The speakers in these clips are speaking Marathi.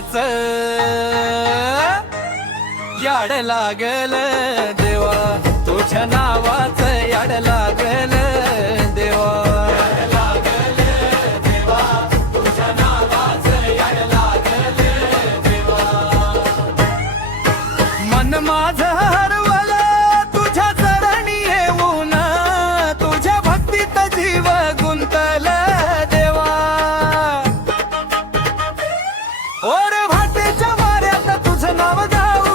नावाच याड लागल देवा, तुझ्या नावाच याड लागल देवा, तुझ्या नावाच याड लागल देवा. मन माझ हरवल तुझ्या चरणी येऊन, तुझ्या भक्तीत जीव गुंतल देवा. ओर भाटेच्या वाऱ्यात तुझं नाव गाऊ,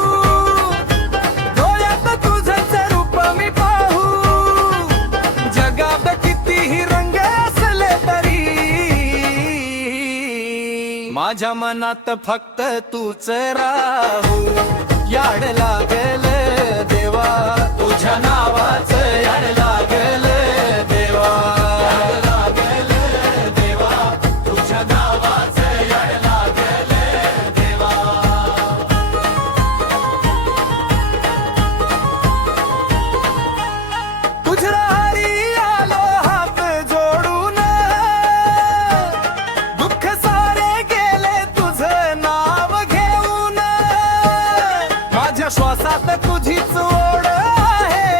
डोळ्यात तुझंच रूप मी पाहू. जगात कितीही रंग असले तरी माझ्या मनात फक्त तूच राहू. याड लागल देवा, तुझ्या नावाच याड लागल देवा, लागल देवा, तुझ्या नावाच याड लागल देवा. तुझ्या हरी आलो हात जोडून, दुःख सारे गेले तुझं नाव घेऊन. माझ्या श्वासात तुझीच ओढ आहे,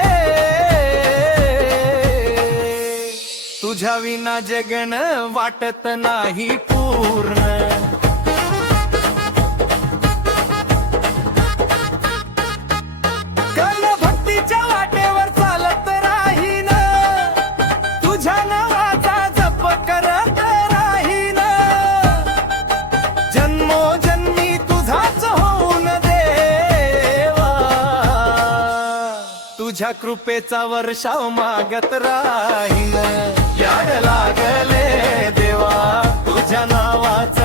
तुझ्या विना जगन वाटत नाही पूर्ण. कर्ण भक्तीच्या वाटेवर चालत राहीन, तुझ्या नावाचा जप करत राहीन. जन्मोजन्मी तुझाच होऊन देवा, तुझ्या कृपेचा वर्षाव मागत राहीन. याड लागले देवा, तुझ्या नावाचा